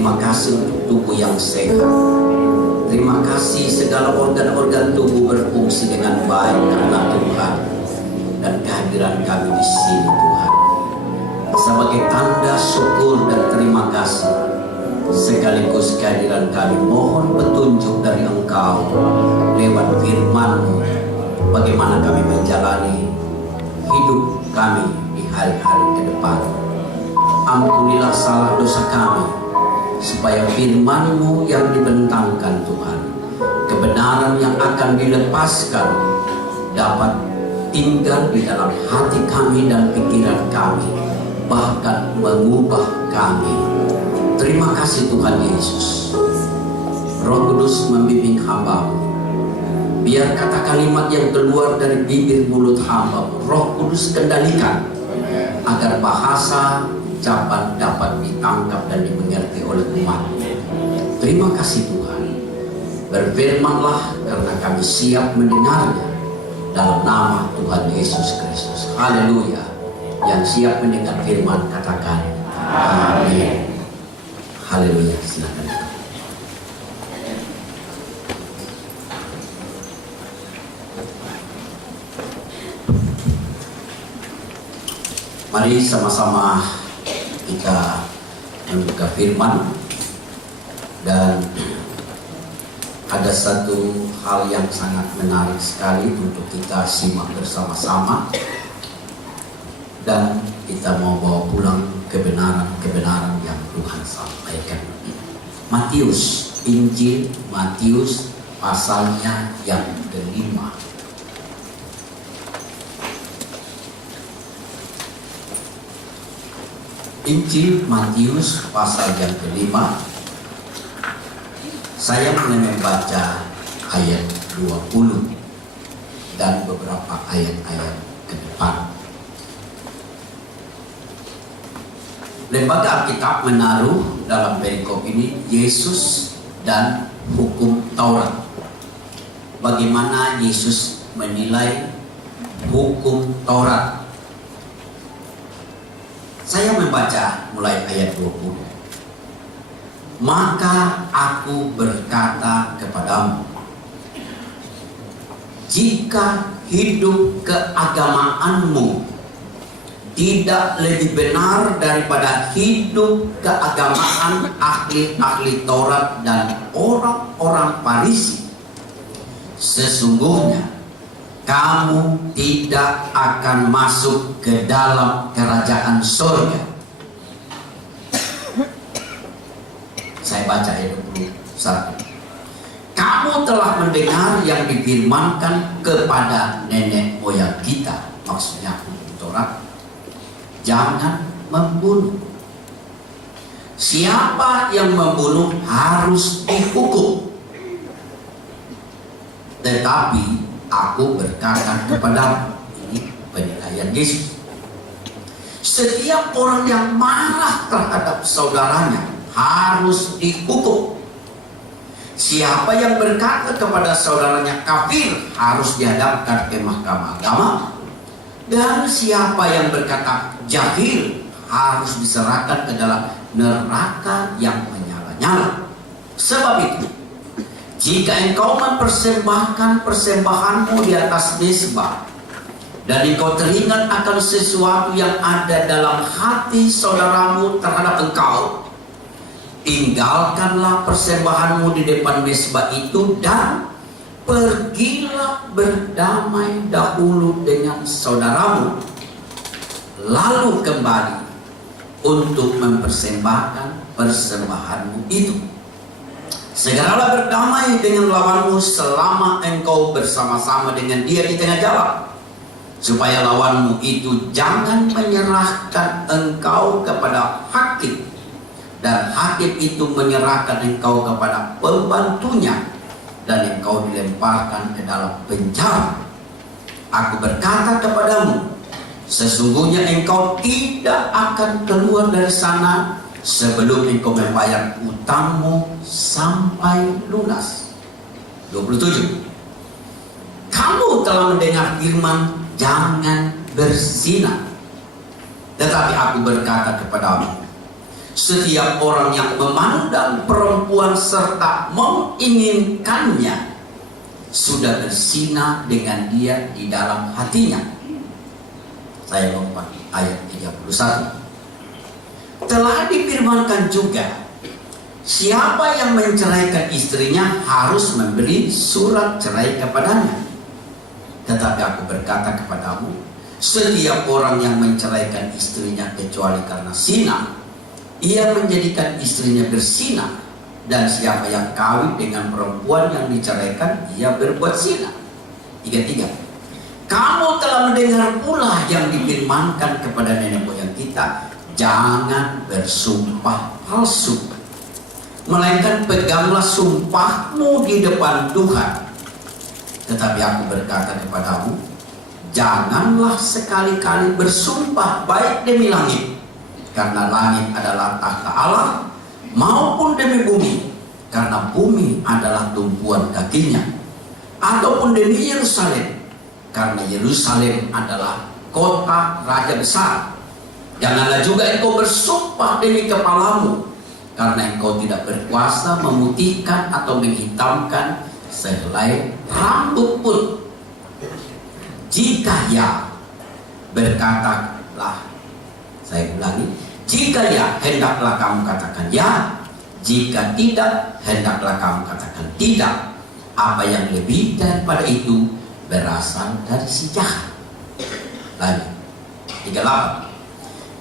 Terima kasih untuk tubuh yang sehat. Terima kasih segala organ-organ tubuh berfungsi dengan baik karena Tuhan dan kehadiran kami di sini, Tuhan. Sebagai tanda syukur dan terima kasih, sekaligus kehadiran kami mohon petunjuk dari Engkau lewat firman-Mu, bagaimana kami menjalani hidup kami di hari-hari ke depan. Ampunilah salah dosa kami, supaya firman-Mu yang dibentangkan Tuhan, kebenaran yang akan dilepaskan dapat tinggal di dalam hati kami dan pikiran kami, bahkan mengubah kami. Terima kasih Tuhan Yesus. Roh Kudus membimbing hamba-Mu. Biar kata kalimat yang keluar dari bibir mulut hamba-Mu, Roh Kudus kendalikan, agar bahasa ucapan dapat ditangkap dan dimengerti oleh umat. Terima kasih Tuhan. Berfirmanlah karena kami siap mendengarnya. Dalam nama Tuhan Yesus Kristus. Haleluya. Yang siap mendengar firman katakan amin. Haleluya. Silakan. Mari sama-sama kita membuka firman, dan ada satu hal yang sangat menarik sekali untuk kita simak bersama-sama, dan kita mau bawa pulang kebenaran-kebenaran yang Tuhan sampaikan. Matius, Injil Matius pasalnya yang kelima. Injil Matius pasal yang kelima. Saya mulai membaca ayat 20 dan beberapa ayat-ayat ke depan. Lembaga Alkitab menaruh dalam perikop ini Yesus dan hukum Taurat. Bagaimana Yesus menilai hukum Taurat. Saya membaca mulai ayat 20. Maka aku berkata kepadamu, jika hidup keagamaanmu tidak lebih benar daripada hidup keagamaan ahli-ahli Taurat dan orang-orang Farisi, sesungguhnya kamu tidak akan masuk ke dalam kerajaan surga. Saya baca ayat 21. Kamu telah mendengar yang difirmankan kepada nenek moyang kita, maksudnya hukum Taurat, jangan membunuh. Siapa yang membunuh harus dihukum. Tetapi aku berkata kepadamu, ini penilaian Yesus, setiap orang yang marah terhadap saudaranya harus dihukum. Siapa yang berkata kepada saudaranya kafir harus dihadapkan ke mahkamah agama. Dan siapa yang berkata jahil harus diserahkan ke dalam neraka yang menyala-nyala. Sebab itu, jika engkau mempersembahkan persembahanmu di atas mezbah, dan engkau teringat akan sesuatu yang ada dalam hati saudaramu terhadap engkau, tinggalkanlah persembahanmu di depan mezbah itu dan pergilah berdamai dahulu dengan saudaramu, lalu kembali untuk mempersembahkan persembahanmu itu. Segeralah berdamai dengan lawanmu selama engkau bersama-sama dengan dia di tengah jalan, supaya lawanmu itu jangan menyerahkan engkau kepada hakim, dan hakim itu menyerahkan engkau kepada pembantunya, dan engkau dilemparkan ke dalam penjara. Aku berkata kepadamu, sesungguhnya engkau tidak akan keluar dari sana sebelum engkau membayar utangmu sampai lunas. 27. Kamu telah mendengar firman, jangan berzina. Tetapi aku berkata kepadamu, Setiap orang yang memandang perempuan serta menginginkannya sudah berzina dengan dia di dalam hatinya. Saya lompat ayat 31. Telah difirmankan juga, siapa yang menceraikan istrinya harus memberi surat cerai kepadanya. Tetapi aku berkata kepadamu, setiap orang yang menceraikan istrinya kecuali karena zina, ia menjadikan istrinya berzina. Dan siapa yang kawin dengan perempuan yang diceraikan, ia berbuat zina. 33. Kamu telah mendengar pula yang difirmankan kepada nenek moyang kita, jangan bersumpah palsu, melainkan peganglah sumpahmu di depan Tuhan. Tetapi aku berkata kepadamu, janganlah sekali-kali bersumpah baik demi langit, karena langit adalah takhta Allah, maupun demi bumi, karena bumi adalah tumpuan kakinya, ataupun demi Yerusalem, karena Yerusalem adalah kota raja besar. Janganlah juga engkau bersumpah demi kepalamu, karena engkau tidak berkuasa memutihkan atau menghitamkan sehelai rambut pun. Jika ya, berkatalah, saya ulangi, jika ya, hendaklah kamu katakan ya. Jika tidak, hendaklah kamu katakan tidak. Apa yang lebih daripada itu berasal dari si jahat. Lanjut 38.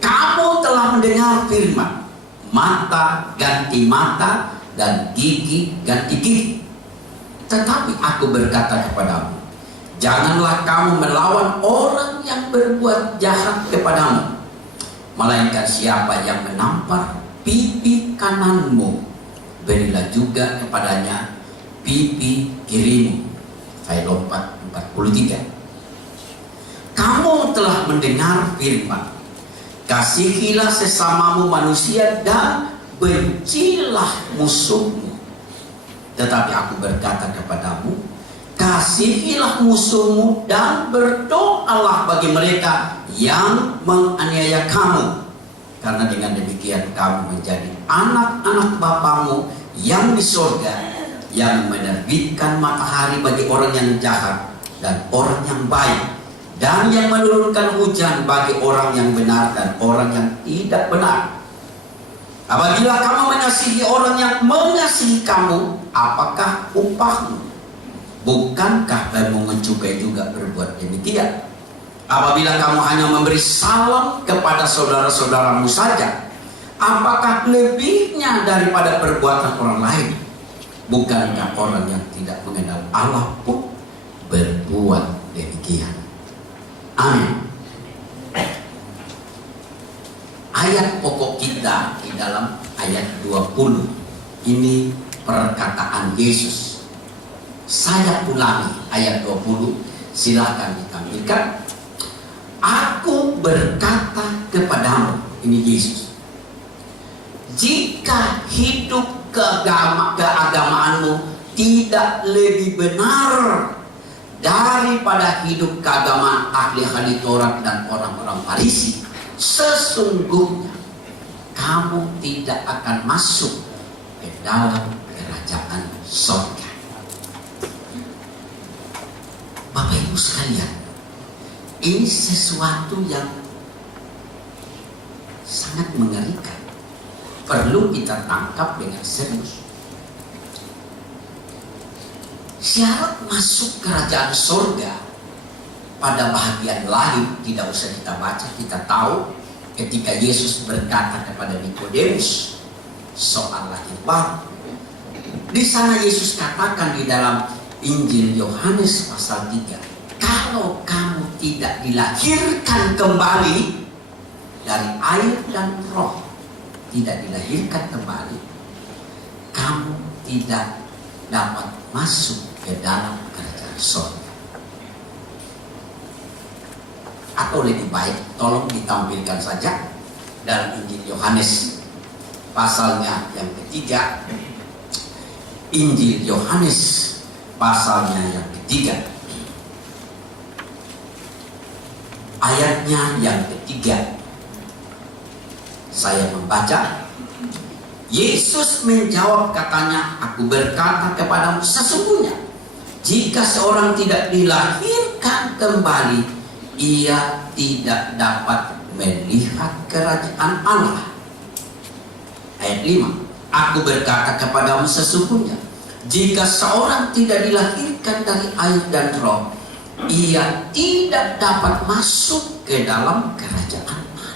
Kamu telah mendengar firman, mata ganti mata dan gigi ganti gigi. Tetapi aku berkata kepadamu, janganlah kamu melawan orang yang berbuat jahat kepadamu, melainkan siapa yang menampar pipi kananmu, berilah juga kepadanya pipi kirimu. Saya lompat 43. Kamu telah mendengar firman, kasihilah sesamamu manusia dan bencilah musuhmu. Tetapi aku berkata kepadamu, kasihilah musuhmu dan berdoalah bagi mereka yang menganiaya kamu. Karena dengan demikian kamu menjadi anak-anak Bapamu yang di surga, yang menerbitkan matahari bagi orang yang jahat dan orang yang baik, dan yang menurunkan hujan bagi orang yang benar dan orang yang tidak benar. Apabila kamu mengasihi orang yang mengasihi kamu, apakah upahmu? Bukankah kamu mencukai juga berbuat demikian? Apabila kamu hanya memberi salam kepada saudara-saudaramu saja, apakah lebihnya daripada perbuatan orang lain? Bukankah orang yang tidak mengenal Allah pun berbuat demikian? Amin. Ayat pokok kita di dalam ayat 20 ini perkataan Yesus. Saya ulangi ayat 20, silahkan ditampilkan. Aku berkata kepadamu, ini Yesus, jika hidup keagamaanmu tidak lebih benar daripada hidup keagamaan ahli-ahli Taurat dan orang-orang Farisi, sesungguhnya kamu tidak akan masuk ke dalam kerajaan surga. Bapak Ibu sekalian, ini sesuatu yang sangat mengerikan, perlu kita tangkap dengan serius. Syarat masuk kerajaan surga pada bahagian lain tidak usah kita baca, kita tahu ketika Yesus berkata kepada Nikodemus soal lahir baru. Di sana Yesus katakan di dalam Injil Yohanes pasal 3, kalau kamu tidak dilahirkan kembali dari air dan roh, tidak dilahirkan kembali, kamu tidak dapat masuk ke dalam kerajaan surga. Atau lebih baik, tolong ditampilkan saja dalam Injil Yohanes pasalnya yang ketiga. Injil Yohanes pasalnya yang ketiga, ayatnya yang ketiga. Saya membaca, Yesus menjawab katanya, aku berkata kepadamu, sesungguhnya jika seorang tidak dilahirkan kembali, ia tidak dapat melihat kerajaan Allah. Ayat 5, aku berkata kepadamu, sesungguhnya jika seorang tidak dilahirkan dari air dan roh, ia tidak dapat masuk ke dalam kerajaan Allah.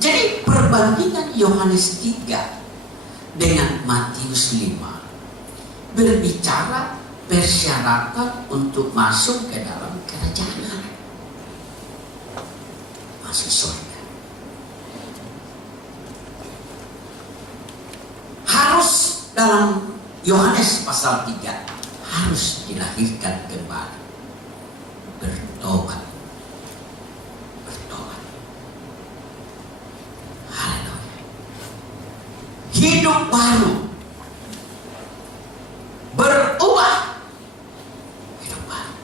Jadi perbandingan Yohanes 3 dengan Matius 5 berbicara persyaratan untuk masuk ke dalam kerajaan Allah, masuk surga. Harus dalam Yohanes pasal 3 harus dilahirkan kembali, bertobat. Haleluya. Hidup baru, berubah, hidup baru.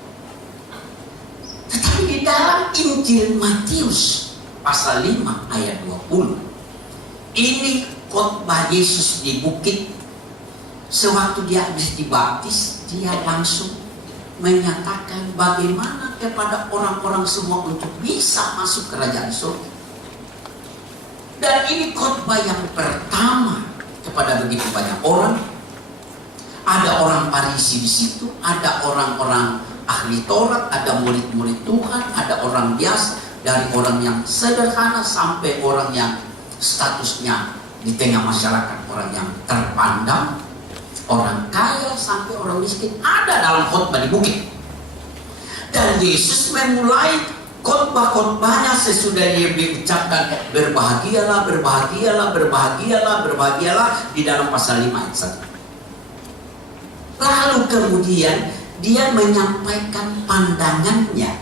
Tetapi di dalam Injil Matius pasal 5 ayat 20, ini khotbah Yesus di bukit. Sewaktu dia habis dibaptis, dia langsung menyatakan bagaimana kepada orang-orang semua untuk bisa masuk kerajaan surga. Dan ini khotbah yang pertama kepada begitu banyak orang. Ada orang Farisi di situ, ada orang-orang ahli Taurat, ada murid-murid Tuhan, ada orang biasa, dari orang yang sederhana sampai orang yang statusnya di tengah masyarakat, orang yang terpandang, orang kaya sampai orang miskin, ada dalam khotbah di bukit. Dan Yesus memulai khotbah-khotbahnya sesudah dia mengucapkan berbahagialah, berbahagialah, berbahagialah, berbahagialah di dalam pasal 5 ayat 1. Lalu kemudian dia menyampaikan pandangannya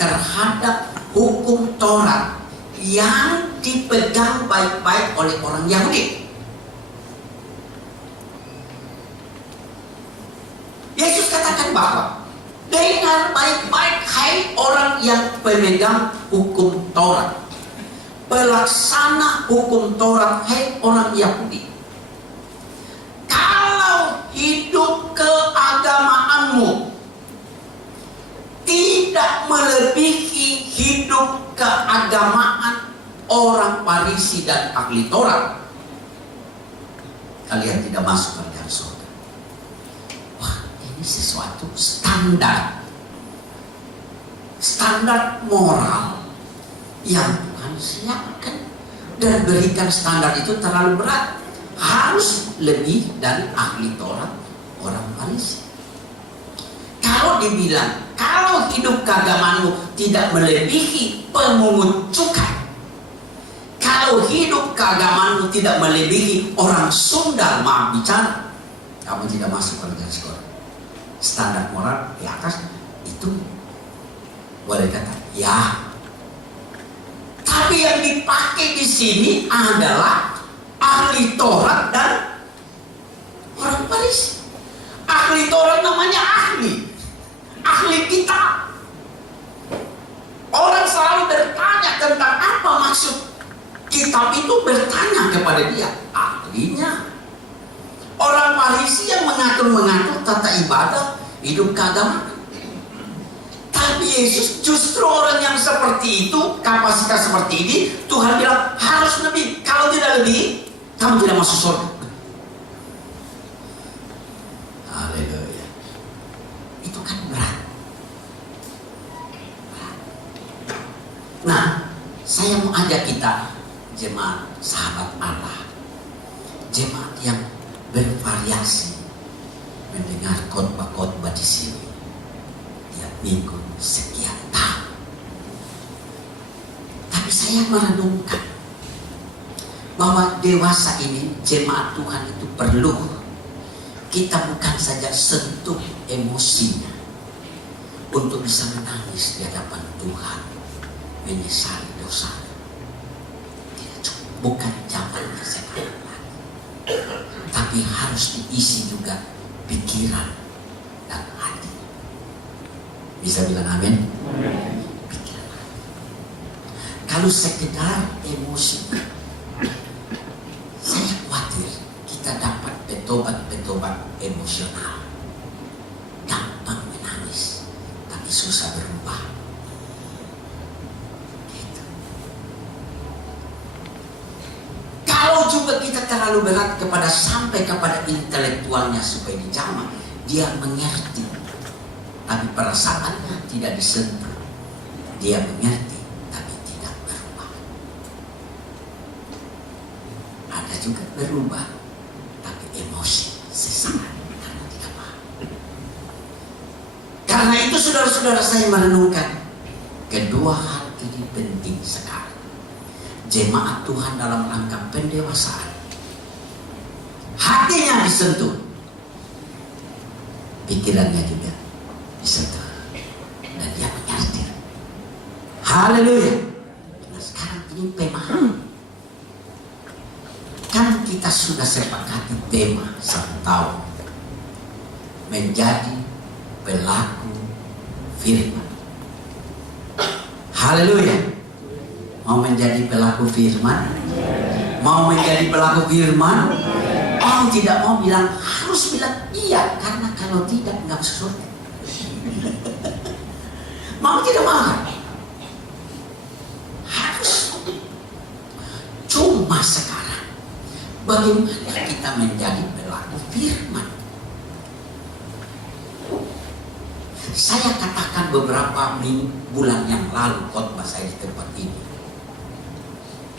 terhadap hukum Taurat yang dipegang baik-baik oleh orang Yahudi. Yesus katakan bahwa dengar baik-baik hai orang yang pemegang hukum Taurat, pelaksana hukum Taurat, hai orang Yahudi. Kalau hidup keagamaanmu tidak melebihi hidup keagamaan orang Farisi dan ahli Taurat, kalian tidak masuk ke dalam surga. Ini sesuatu standar moral yang Tuhan siapkan dan berikan. Standar itu terlalu berat, harus lebih dari ahli Taurat, orang Farisi. Kalau dibilang kalau hidup keagamaanmu tidak melebihi pemungut cukai, kalau hidup keagamaanmu tidak melebihi orang sundal, maaf bicara, kamu tidak masuk ke dalam surga. Standar moral di atas itu boleh kata ya, tapi yang dipakai di sini adalah ahli Taurat dan orang Farisi. Ahli Taurat namanya ahli kitab. Orang selalu bertanya tentang apa maksud kitab itu, bertanya kepada dia, ahlinya. Orang Farisi yang mengatur tata ibadah, hidup keagamaan. Tapi Yesus justru orang yang seperti itu, kapasitas seperti ini, Tuhan bilang harus lebih. Kalau tidak lebih, kamu tidak masuk surga. Haleluya. Itu kan berat. Nah, saya mau ajak kita, jemaat sahabat Allah, jemaat yang bervariasi mendengar khotbah-khotbah di sini tiap minggu sekian tahun. Tapi saya merenungkan bahwa dewasa ini, jemaat Tuhan itu perlu kita bukan saja sentuh emosinya untuk bisa menangis di hadapan Tuhan, menyesali dosa. Tidak cukup, bukan zamannya sekarang. Tapi harus diisi juga pikiran dan hati. Bisa bilang amin? Pikiran hati. Kalau sekedar emosi, petobat emosional. Gampang menangis, tapi susah berubah. Gitu. Kalau juga kita terlalu berat sampai kepada intelektualnya supaya dijamah, dia mengerti, tapi perasaannya tidak disentuh. Dia mengerti, tapi tidak berubah. Ada juga berubah, tapi emosi sesaat karena tidak paham. Karena itu saudara-saudara, saya merenungkan kedua hal ini penting sekali. Jemaat Tuhan dalam rangka pendewasaan, hatinya disentuh, pikirannya juga disentuh, dan dia mengerti. Haleluya. Nah, sekarang ini pemahaman. Kan kita sudah sepakati tema 1 tahun, menjadi pelaku firman. Haleluya. Mau menjadi pelaku firman? Mau menjadi pelaku firman? Oh, tidak mau bilang, harus bilang iya, karena kalau tidak nggak masuk surga. Mau tidak mau? Harus. Cuma sekarang, bagaimana kita menjadi pelaku firman? Saya katakan beberapa bulan yang lalu khotbah saya di tempat ini,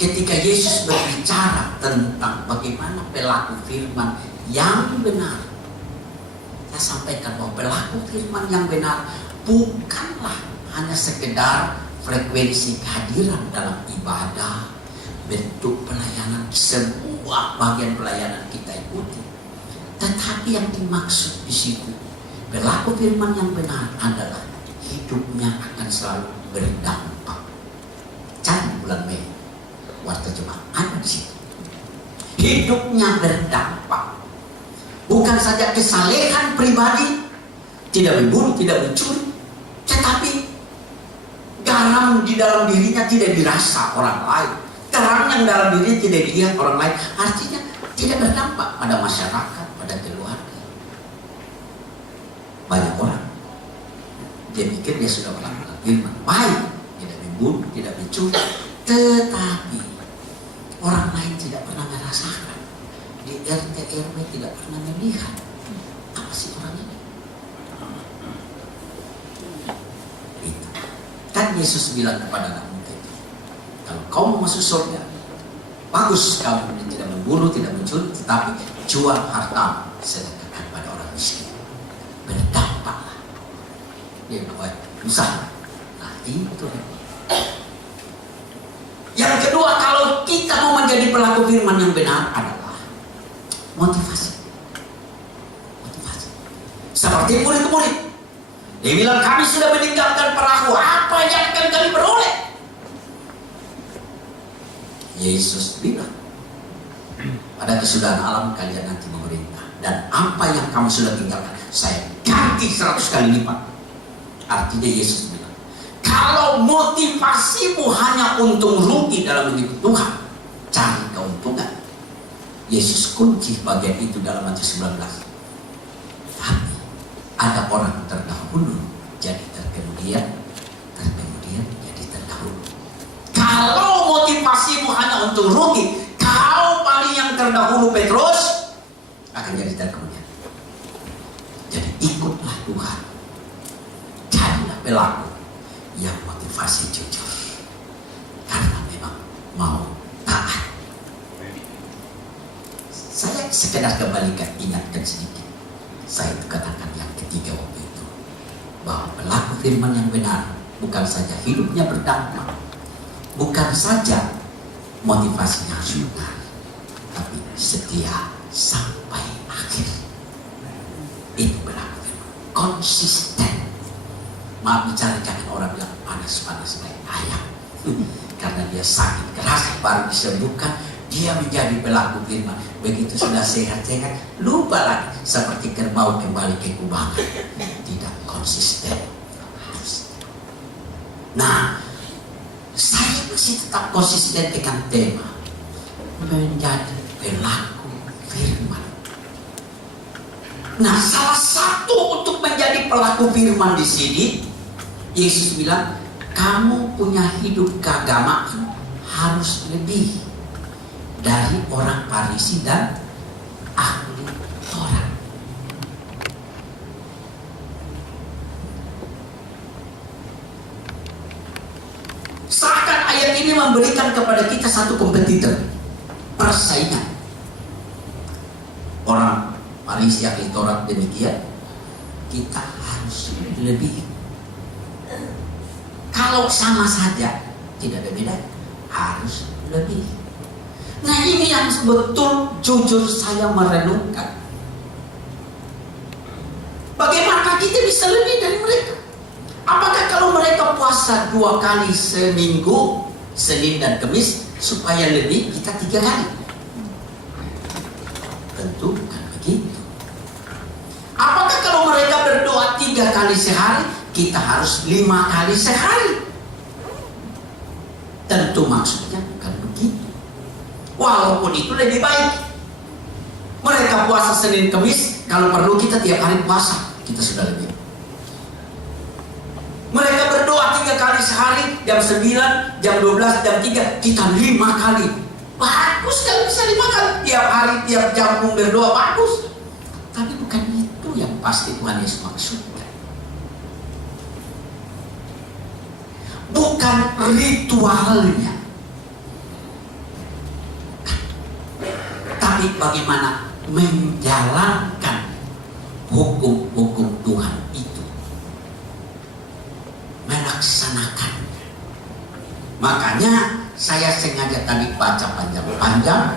ketika Yesus berbicara tentang bagaimana pelaku firman yang benar, saya sampaikan bahwa pelaku firman yang benar bukanlah hanya sekedar frekuensi kehadiran dalam ibadah, bentuk pelayanan, semua bagian pelayanan kita ikuti. Tetapi yang dimaksud di situ, pelaku firman yang benar adalah hidupnya akan selalu berdampak. Cari bulan Mei, warta jemaat ada di situ. Hidupnya berdampak. Bukan saja kesalehan pribadi, tidak membunuh, tidak mencuri, tetapi garam di dalam dirinya tidak dirasa orang lain. Terang yang dalam dirinya tidak dilihat orang lain. Artinya tidak berdampak pada masyarakat, pada keluarga. Banyak orang dia pikir dia sudah melakukan firman baik, tidak membunuh, tidak mencuri, tetapi orang lain tidak pernah merasakan. Di RT RW tidak pernah melihat apa sih orang ini. Itu. Kan Yesus bilang kepada anak muda itu, kalau kau mau masuk surga, bagus kamu tidak membunuh, tidak mencuri, tetapi jual harta, sedekahkan pada orang miskin. Berdampaklah. Dia buat usaha. Nah itu. Yang kedua, kalau kita mau menjadi pelaku firman yang benar adalah motivasi. Motivasi. Seperti murid-murid. Dia bilang, kami sudah meninggalkan perahu, apa yang akan kami peroleh? Yesus bilang, pada kesudahan alam kalian nanti memerintah, dan apa yang kamu sudah tinggalkan, saya ganti 100 kali lipat. Artinya Yesus bilang, kalau motivasimu hanya untung rugi dalam hidup Tuhan, cari keuntungan. Yesus kunci bagian itu dalam Matius 19. Tapi ada orang terdahulu jadi terkemudian, terkemudian jadi terdahulu. Kalau motivasimu hanya untung rugi, kau paling yang terdahulu Petrus akan jadi terkemudian. Jadi ikutlah Tuhan. Jadilah pelaku yang motivasi jujur, karena memang mau taat. Saya sekedar kembalikan, ingatkan sedikit. Saya itu katakan yang ketiga waktu itu, bahwa pelaku firman yang benar bukan saja hidupnya berdampak, bukan saja motivasinya harus benar, tapi setia sampai akhir. Itu pelaku firman, konsisten. Maaf bicara, jangan orang bilang panas-panas kayak ayam. Karena dia sakit keras baru disembuhkan, dia menjadi pelaku firman. Begitu sudah sehat-sehat, lupa lagi, seperti kerbau kembali ke kubangan. Tidak konsisten. Nah, saya masih tetap konsisten dengan tema menjadi pelaku firman. Nah, salah satu untuk menjadi pelaku firman di sini, Yesus bilang, kamu punya hidup keagamaan harus lebih dari orang Farisi dan ahli Taurat. Seakan ayat ini memberikan kepada kita satu kompetitor, persaingan. Orang Farisi ahli Taurat demikian, kita harus lebih. Kalau sama saja tidak ada beda, harus lebih. Nah, ini yang betul jujur saya merenungkan. Bagaimana kita bisa lebih dari mereka? Apakah kalau mereka puasa 2 kali seminggu, Senin dan Kamis, supaya lebih kita 3 kali? Tentu bukan begitu. Apakah kalau mereka berdoa 3 kali sehari, kita harus 5 kali sehari? Tentu maksudnya bukan begitu. Walaupun itu lebih baik. Mereka puasa Senin Kamis, kalau perlu kita tiap hari puasa, kita sudah lebih. Mereka berdoa 3 kali sehari, jam 9, jam 12, jam 3, kita 5 kali. Bagus kalau bisa 5 kali. Tiap hari, tiap jam berdoa, bagus. Tapi bukan itu yang pasti Tuhan Yesus maksudkan. Bukan ritualnya, tapi bagaimana menjalankan hukum-hukum Tuhan itu, melaksanakannya. Makanya saya sengaja tadi baca panjang-panjang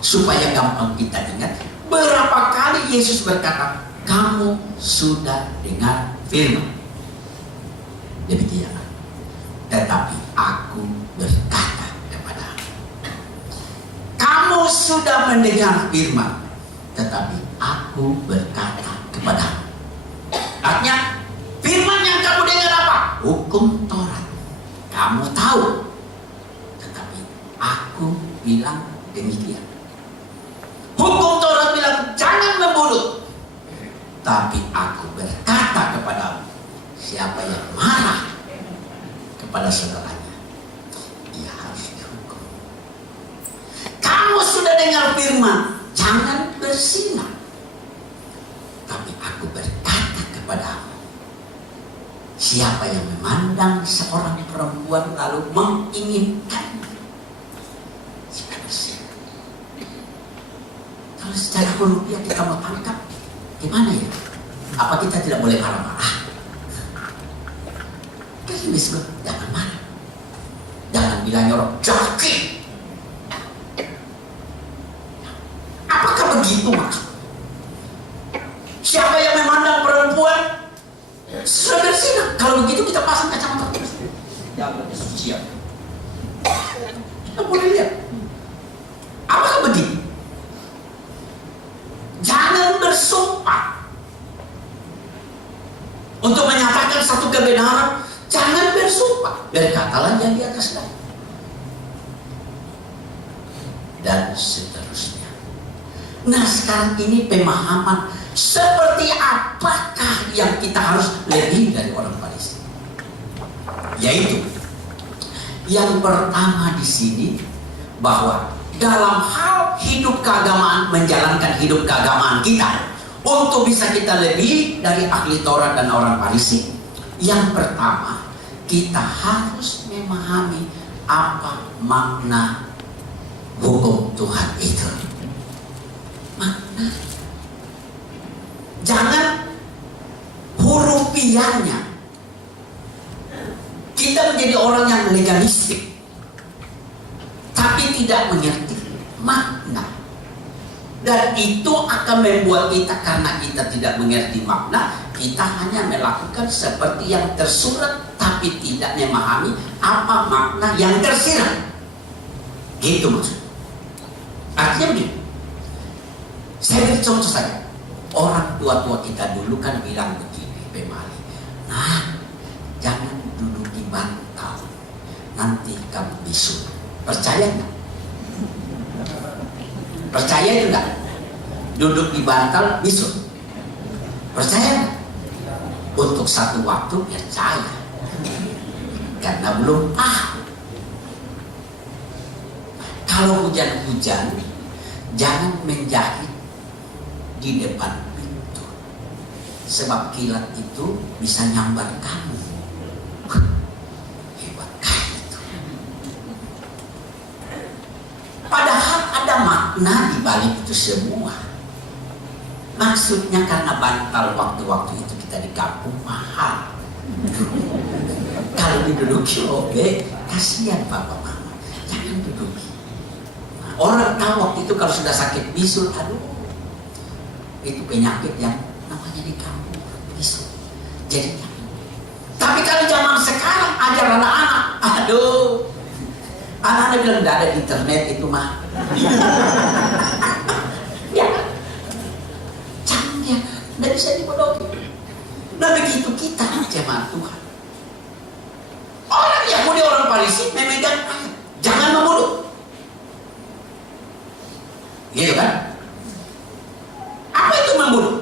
supaya gampang kita ingat. Berapa kali Yesus berkata, kamu sudah dengar firman, demikian. Tetapi aku berkata kepadamu, kamu sudah mendengar firman, tetapi aku berkata kepadamu. Artinya, firman yang kamu dengar apa? Hukum Taurat. Kamu tahu, tetapi aku bilang demikian. Hukum Taurat bilang jangan membunuh, tapi aku berkata kepadamu, siapa yang marah pada saudaranya, ia harus dihukum. Kamu sudah dengar firman, jangan berzina. Tapi aku berkata kepadamu, siapa yang memandang seorang perempuan lalu menginginkannya, sudah berzina. Kalau secara rupiah kita mau tangkap, gimana ya? Apa kita tidak boleh marah-marah? Bismillah, jangan marah, jangan bilang orang jaki. Apakah begitu maksud? Siapa yang memandang perempuan sudah berzina? Kalau begitu kita pasang kacamata terus. Jangan siap. Kita boleh lihat. Apakah begitu? Jangan bersumpah untuk menyatakan satu kebenaran. Jangan bersumpah, berkatalah yang di atas daun. Dan seterusnya. Nah, sekarang ini pemahaman seperti apakah yang kita harus lebih dari orang Farisi. Yaitu, yang pertama di sini, bahwa dalam hal hidup keagamaan, menjalankan hidup keagamaan kita, untuk bisa kita lebih dari ahli Taurat dan orang Farisi, yang pertama, kita harus memahami apa makna hukum Tuhan itu. Makna. Jangan hurufiahnya. Kita menjadi orang yang legalistik, tapi tidak mengerti makna. Dan itu akan membuat kita, karena kita tidak mengerti makna, kita hanya melakukan seperti yang tersurat, tapi tidak memahami apa makna yang tersirat. Gitu maksudnya. Artinya begini. Saya beri contoh saja. Orang tua-tua kita dulu kan bilang begini, Pemali. Nah, jangan duduk di bantal, nanti kamu bisu. Percaya nggak? Percaya itu enggak? Duduk di bantal bisu. Percaya? Untuk satu waktu percaya, karena belum paham. Kalau hujan-hujan, jangan menjahit di depan pintu, sebab kilat itu bisa nyambar kamu. Hebat kali itu. Padahal ada makna di balik itu semua. Maksudnya karena bantal waktu-waktu itu kita di kampung mahal. Kalau diduduki oke, kasihan papa mama, jangan duduki. Nah, orang tahu waktu itu kalau sudah sakit bisul, aduh, itu penyakit yang namanya di kampung bisul. Jadi tapi kalau zaman sekarang ajar anak-anak, aduh, anak-anak bilang tidak ada di internet itu mah. Ya, canggih, tidak bisa dibodohi. Nah begitu kita jemaat Tuhan. Orang Yahudi, orang Farisi memegang ayat, jangan membunuh. Gitu kan? Apa itu membunuh?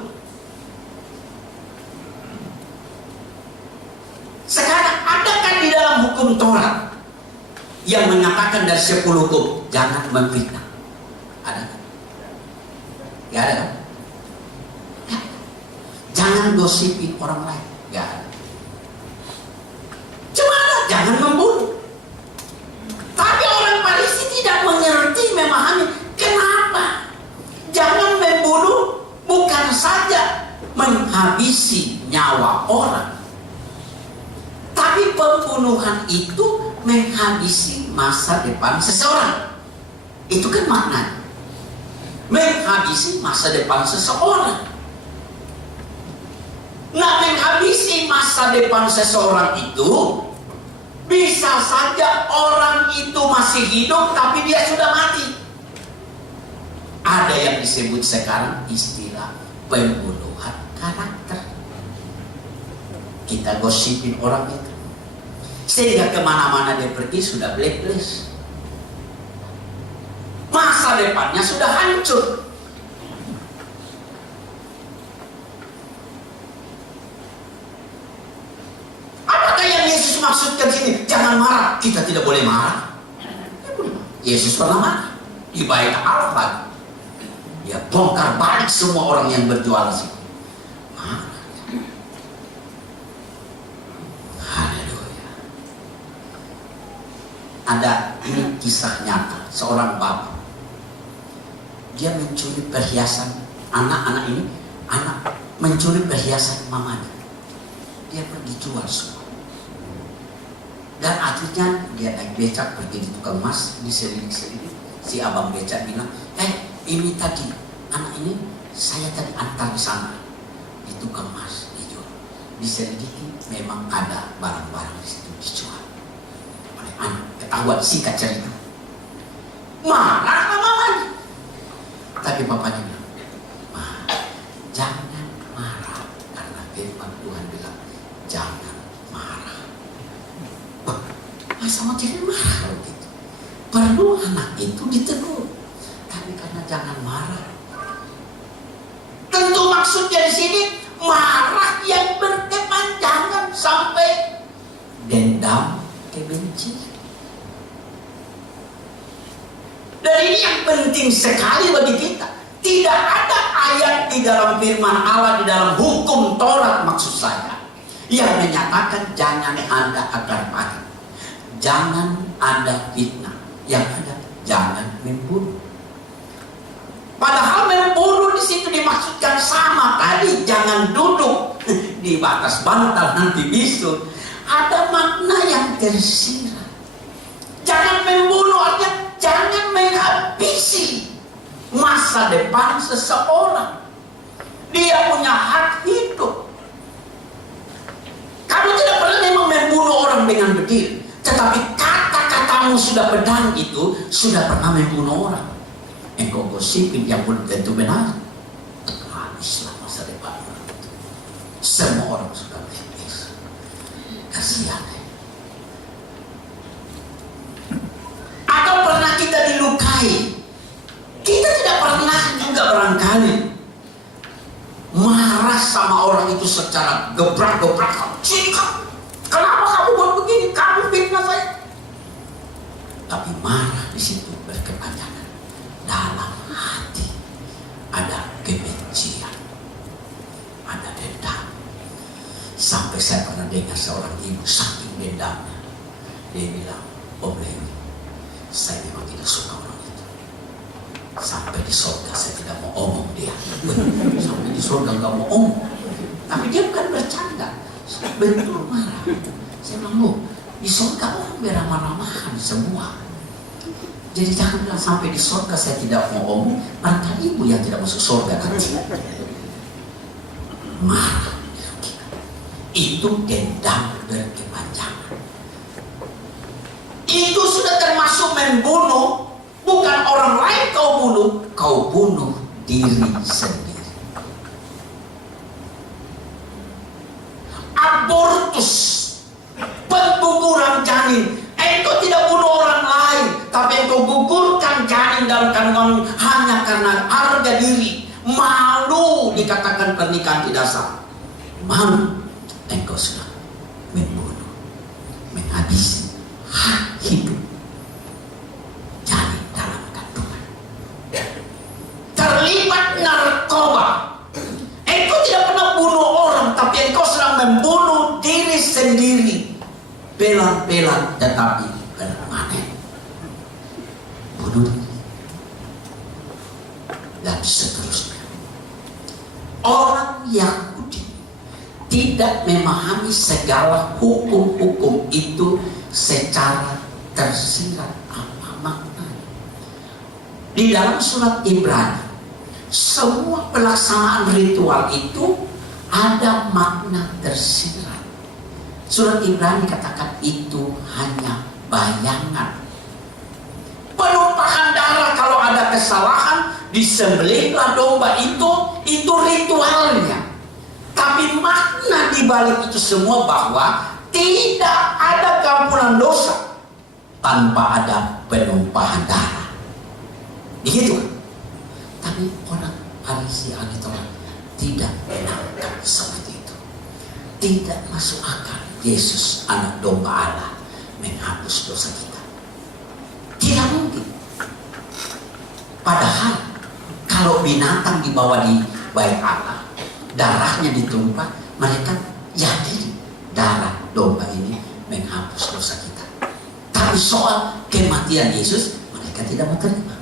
Sekarang adakah di dalam hukum Taurat yang mengatakan dari 10 hukum jangan memfitnah? Ada kan? Gak ada kan? Jangan gosipin orang lain. Gak ada. Cuma ada, jangan membunuh. Tapi orang Farisi tidak mengerti, memahami kenapa. Jangan membunuh bukan saja menghabisi nyawa orang, tapi pembunuhan itu menghabisi masa depan seseorang. Itu kan maknanya. Menghabisi masa depan seseorang. Nah, menghabisi masa depan seseorang itu bisa saja orang itu masih hidup tapi dia sudah mati. Ada yang disebut sekarang istilah pembunuhan karakter. Kita gosipin orang itu sehingga kemana-mana dia pergi sudah blacklist. Masa depannya sudah hancur. Maksudkan sini, jangan marah. Kita tidak boleh marah. Yesus pernah marah di bait Al-Fatihah. Dia bongkar balik semua orang yang berjualan situ. Marah. Haleluya. Ada ini kisah nyata seorang bapak. Dia mencuri perhiasan anak-anak ini, anak mencuri perhiasan mamanya. Dia pergi jual semua. Dan akhirnya dia naik becak pergi di tukang emas, diselidik-selidik. Si abang becak bilang, ini tadi anak ini saya tadi antar di sana di tukang emas dijual. Diselidiki memang ada barang-barang di situ dijual. Oleh anak ketahuan, singkat cerita. Marah sama mamanya. Tapi bapaknya bilang, jangan marah karena firman Tuhan bilang jangan. Sama jangan marah kalau gitu. Perlu anak itu ditegur. Tapi karena jangan marah. Tentu maksudnya di sini marah yang berkepanjangan sampai dendam, kebencian. Dan ini yang penting sekali bagi kita. Tidak ada ayat di dalam firman Allah, di dalam hukum Taurat maksud saya, yang menyatakan jangan ada akar pahit. Jangan ada fitnah. Yang ada jangan membunuh. Padahal membunuh di situ dimaksudkan sama tadi, jangan duduk di batas bantal nanti bisul. Ada makna yang tersirat. Jangan membunuh artinya jangan menghabisi masa depan seseorang. Dia punya hak hidup. Kamu tidak pernah memang membunuh orang dengan berdiri. Tetapi kata-katamu sudah pedang itu sudah pernah membunuh orang. Engkau gosipin yang belum tentu benar. Habislah masa depan orang itu. Semua orang sudah bebas. Kasihan. Atau pernah kita dilukai. Kita tidak pernah juga barangkali marah sama orang itu secara gebrak-gebrak. Kenapa kamu buat begini? Kamu fitnah saya. Tapi marah di situ berkepanjangan. Dalam hati ada kebencian, ada dendam. Sampai saya pernah dengar seorang ibu saking dendamnya, dia bilang, Om Lewi, saya memang tidak suka orang itu. Sampai di surga saya tidak mau omong dia. Sampai di surga nggak mau omong. Tapi dia bukan bercanda, betul marah. Saya bilang, loh, di surga orang beramah-ramahan semua. Jadi jangan bilang sampai di surga saya tidak mau omong. Barangkali ibu yang tidak masuk surga nanti. Marah. Itu dendam berkepanjangan. Itu sudah termasuk membunuh. Bukan orang lain kau bunuh diri sendiri. Abortus, pengguguran janin. Engkau tidak bunuh orang lain, tapi engkau gugurkan janin dalam kandungan hanya karena harga diri. Malu dikatakan pernikahan tidak sah. Malu. Engkau sudah membunuh, menghabisi hak hidup janin dalam kandungan. Terlibat narkoba. Engkau tidak pernah bunuh orang, tapi engkau sedang membunuh diri sendiri. Pelan-pelan tetapi permanen. Bunuh diri. Dan seterusnya. Orang yang tidak memahami segala hukum-hukum itu secara tersirat apa maknanya. Di dalam surat Ibrani, semua pelaksanaan ritual itu ada makna tersirat. Surat Ibrani katakan itu hanya bayangan. Penumpahan darah kalau ada kesalahan, disembelihlah domba itu ritualnya. Tapi makna di balik itu semua bahwa tidak ada kampunan dosa tanpa ada penumpahan darah. Begitu. Tapi orang Farisi ahli Taurat tidak menangkap seperti itu. Tidak masuk akal Yesus anak domba Allah menghapus dosa kita. Tidak mungkin. Padahal kalau binatang dibawa di bait Allah, darahnya ditumpah, mereka yakin darah domba ini menghapus dosa kita. Tapi soal kematian Yesus, mereka tidak mau terima.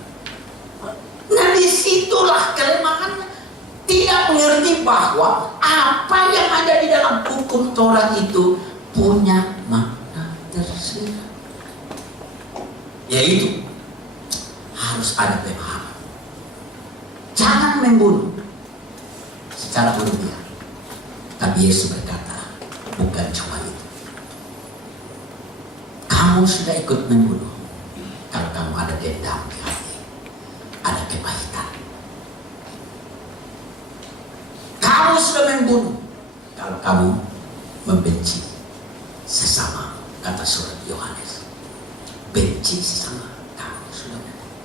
Nah, disitulah kelemahannya. Tidak mengerti bahwa apa yang ada di dalam hukum Taurat itu punya makna tersirat. Yaitu harus ada pemahaman. Jangan membunuh secara berlebihan. Tapi Yesus berkata, bukan cuma itu. Kamu sudah ikut membunuh kalau kamu ada dendam di hati, ada kepahitan. Kamu sudah membunuh kalau kamu membenci sesama, kata surat Yohanes. Benci sesama, kamu sudah membunuh.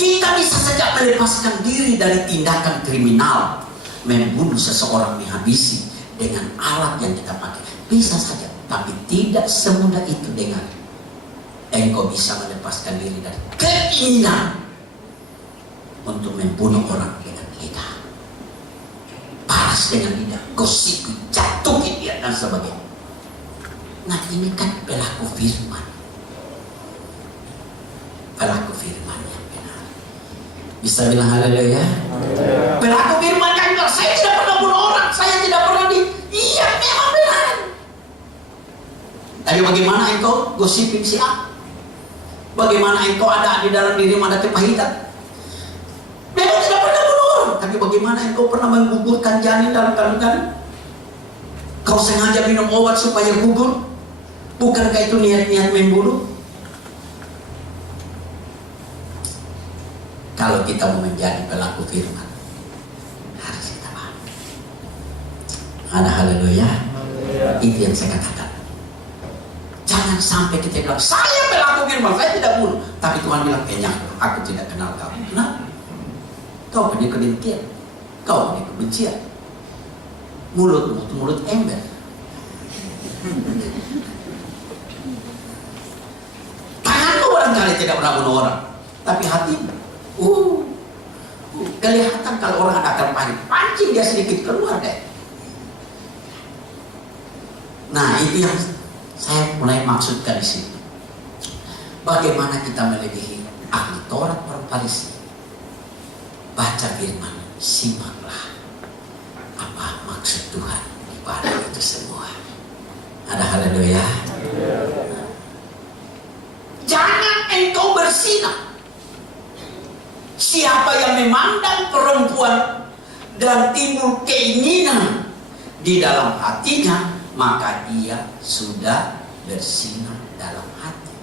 Kita bisa saja melepaskan diri dari tindakan kriminal, membunuh seseorang, menghabisi dengan alat yang kita pakai. Bisa saja, tapi tidak semudah itu dengan engkau bisa melepaskan diri dari keinginan untuk membunuh orang dengan lidah. Paras dengan lidah, gosip, jatuhin dia dan sebagainya. Nah, ini kan pelaku firman. Pelaku firman yang benar. Bisa bilang haleluya? Pelaku firman kan bilang, saya tidak pernah bunuh orang, saya tidak pernah iya, memang benar. Tapi bagaimana engkau gosipin si A? Bagaimana engkau ada di dalam dirimu ada kepahitan? Memang tidak pernah bunuh orang, tapi bagaimana engkau pernah menggugurkan janin dalam kandungan? Kau sengaja minum obat supaya gugur? Bukankah itu niat-niat membunuh? Kalau kita mau menjadi pelaku firman, harus kita paham. Ada haleluya. Itu yang saya katakan. Jangan sampai kita bilang, saya pelaku firman, saya tidak bunuh. Tapi Tuhan bilang, kayaknya aku tidak kenal kamu. Kenapa? Kau punya kedengkian, kau punya kebencian. Mulutmu itu mulut ember. Tanganmu barangkali tidak pernah bunuh orang, tapi hatimu, kelihatan kalau orang ada akal pahit, pancing dia sedikit keluar deh. Nah, itu yang saya mulai maksudkan di sini. Bagaimana kita melebihi ahli Taurat para Farisi? Baca firman, simaklah apa maksud Tuhan pada itu semua. Ada haleluya. Jangan engkau bersinah. Siapa yang memandang perempuan dan timbul keinginan di dalam hatinya, maka dia sudah bersinah dalam hati.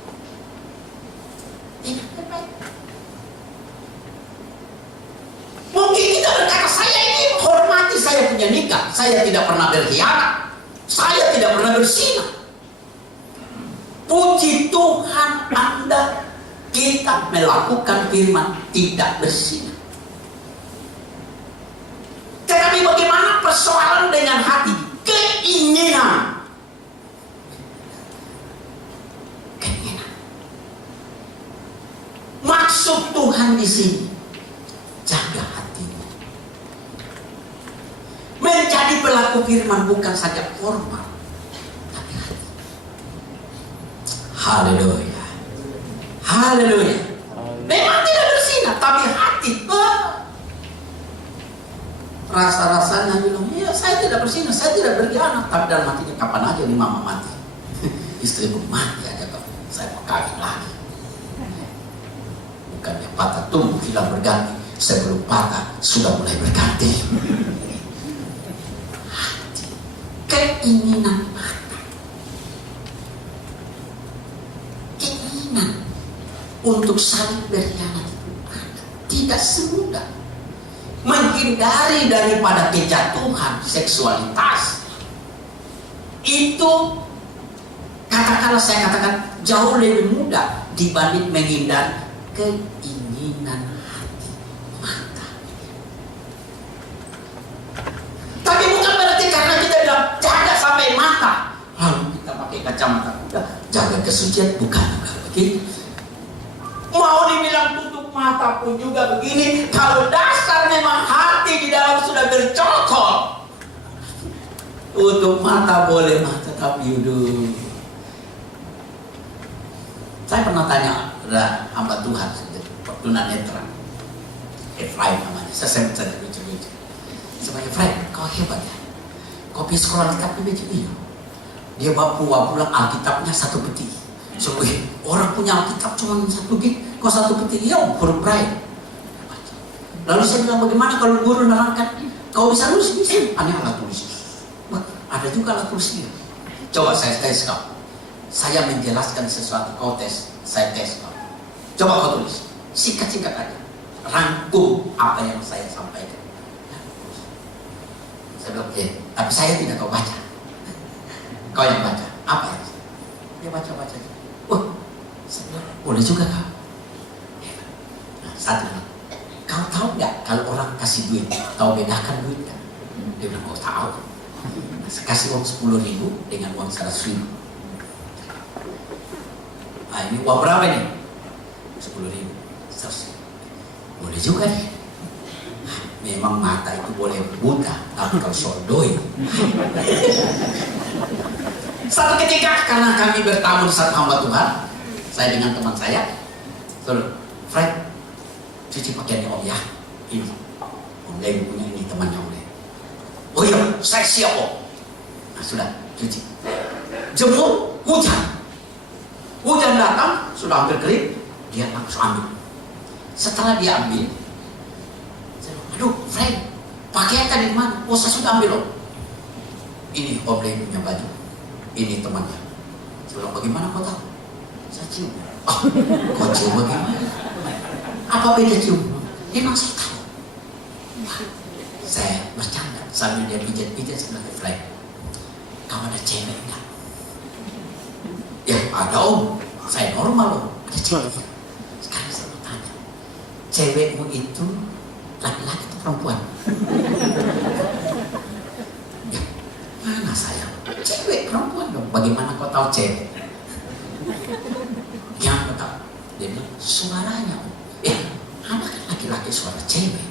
Mungkin kita berkata, saya ini hormati, saya punya nikah, saya tidak pernah berkhianat, saya tidak pernah bersinah. Puji Tuhan, Anda, kita melakukan firman tidak bersinah. Tetapi bagaimana persoalan dengan hati? Keinginan. Maksud Tuhan di sini, jaga hatimu. Menjadi pelaku firman bukan saja formal, tapi hati. Haleluya. Haleluya. Memang tidak bersinah, tapi hati. Rasa-rasanya bilang, iya saya tidak bersinah, saya tidak berkhianat, tapi dalam hatinya kapan aja nih mama mati, istriku mati aja kok, saya mau kawin lagi. Bukannya patah tumbuh hilang berganti, sebelum patah sudah mulai berganti. Hati, keinginan mata, keinginan untuk saling berkhianat itu tidak semudah. Menghindari daripada kejatuhan seksualitas itu, katakanlah, saya katakan jauh lebih mudah dibanding menghindari keinginan hati mata. Tapi bukan berarti karena kita bilang jaga sampai mata lalu kita pakai kacamata kuda jaga kesucian, bukan begitu. Mau dibilang tutup mata pun juga begini. Kalau dasar memang hati di dalam sudah bercokol, tutup mata boleh mata, tapi saya pernah tanya ada hamba Tuhan tunanetra, Efraim namanya. Saya sebut saja lucu-lucu. Sebagai Efraim, kau hebat ya. Kau pergi sekolah Alkitab lucu. Iya. Dia bawa pulang Alkitabnya satu peti. Orang punya Alkitab cuma satu peti, kau satu peti. Iya, huruf Braille. Lalu saya bilang, bagaimana kalau guru nerangkan? Kau bisa nulis? Bisa. Ini alat tulis. Ada juga alat tulisnya. Coba saya tes kau. Saya menjelaskan sesuatu, kau tes. Saya tes kau. Coba kau tulis. Singkat-singkat aja. Rangkum apa yang saya sampaikan. Saya bilang, tapi saya tidak kau baca. Kau yang baca. Apa yang dia baca-baca. Saya bilang, boleh juga kau. Nah, satu lagi. Kau tahu nggak kalau orang kasih duit, kau bedakan duit kan? Dia bilang, kau tahu. Nah, saya kasih uang 10.000 dengan uang 100.000. Nah, ini uang berapa nih? 10.000. 100.000. Boleh juga nih. Nah, memang mata itu boleh buta, tapi kalau sodoi. Satu ketika karena kami bertamu di satu hamba Tuhan, saya dengan teman saya, Fred, cuci pakaiannya Om ya. Ini Om Leng punya ini temannya Om Leng. Oh iya, saya siap Om. Nah sudah, cuci. Jemur, hujan. Hujan datang, sudah hampir kering, dia langsung ambil. Setelah dia ambil, saya bilang, aduh Fred, pakaian tadi di mana? Oh saya sudah ambil Om. Ini Om Leng punya baju. Ini temannya. Saya bilang, bagaimana kau tahu? Saya cium. Oh, kau cium bagaimana? Apa beda cium? Dia memang saya tahu. Saya bercanda sambil dia pijat-pijat sebagai flag. Kau ada cewek enggak? Ya ada Om. Saya normal Om. Ada cewek. Sekarang saya mau tanya, cewekmu itu laki-laki atau perempuan? Ya, mana sayang? Cewek, perempuan dong. Bagaimana kau tahu cewek? Yang kau tahu? Dia bilang, suaranya. Ada kan laki-laki suara cewek.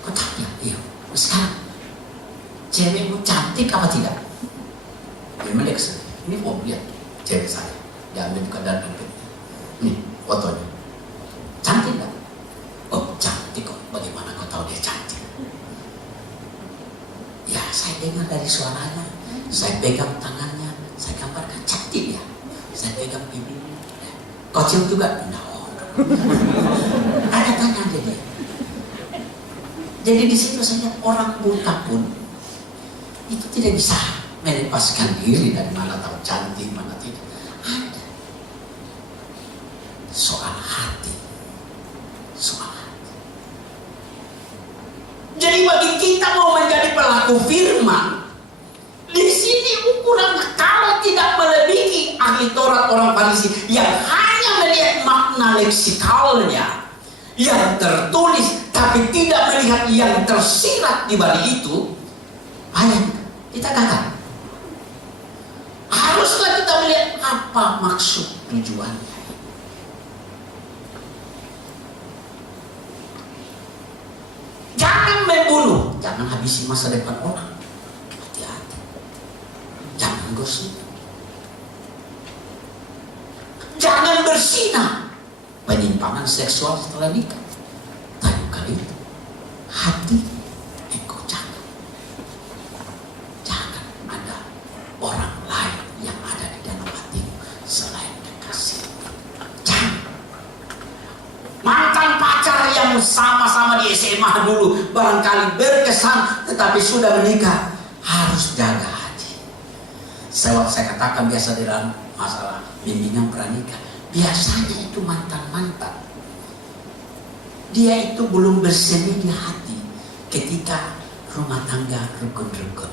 Kau tanya, iya. Sekarang, cewekmu cantik apa tidak? Dia melek. Ini lihat cewek saya. Dia ambil buka dan dompet. Nih fotonya. Cantik nggak? Oh cantik kok. Bagaimana kau tahu dia cantik? Ya saya dengar dari suaranya. Saya pegang tangannya. Saya gambarkan cantik ya. Saya pegang pipinya. Kau cium juga? No. Tanya jadi. Jadi di situ saya lihat orang buta pun itu tidak bisa melepaskan diri dari mana tahu cantik, mana tidak. Ada soal hati. Jadi bagi kita mau menjadi pelaku firman, di sini ukurannya kalau tidak melebihi ahli Taurat orang Farisi yang hanya melihat makna leksikalnya yang tertulis, tapi tidak melihat yang tersirat di balik itu, kita gagal. Haruslah kita melihat apa maksud tujuannya. Jangan membunuh, jangan habisi masa depan orang. Hati-hati. Jangan gosip. Jangan berzina. Penyimpangan seksual setelah nikah. Tapi kali itu hati engkau jaga. Jangan ada orang lain yang ada di dalam hatimu selain kekasih. Jangan. Mantan pacar yang sama-sama di SMA dulu barangkali berkesan tetapi sudah menikah, harus jaga hati. Saya katakan biasa dalam masalah bimbingan pranikah, biasanya itu mantan-mantan dia itu belum bersemi di hati ketika rumah tangga rukun-rukun,